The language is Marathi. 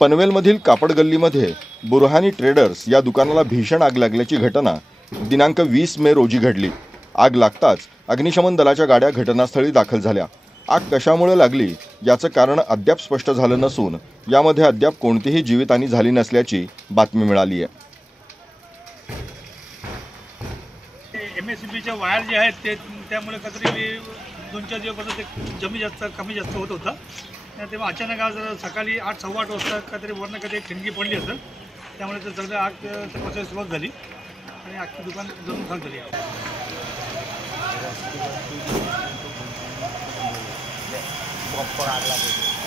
पनवेलमधील कापड गल्लीमध्ये बुरहानी ट्रेडर्स या दुकानाला भीषण आग लागल्याची घटना दिनांक 20 मे रोजी घडली। आग लागताच अग्निशमन दलाच्या गाड्या घटनास्थळी दाखल झाल्या। आग कशामुळे लागली याचं कारण अद्याप स्पष्ट झालं नसून यामध्ये अद्याप कोणतीही जीवितहानी झाली नसल्याची बातमी मिळाली आहे। MSCBच्या वायर जे आहेत ते त्यामुळे काहीतरी 2-4 दिवसापासून ते कमी जास्त होत होतं। तेव्हा अचानक आज सकाळी 8-8:15 वाजता काहीतरी वरनं काहीतरी ठिणगी पडली असेल, त्यामुळे ते सगळं आग प्रोसेस सुरुवात झाली आणि अख्खी दुकान जळून खाक झाली। प्रॉपर आग लागली।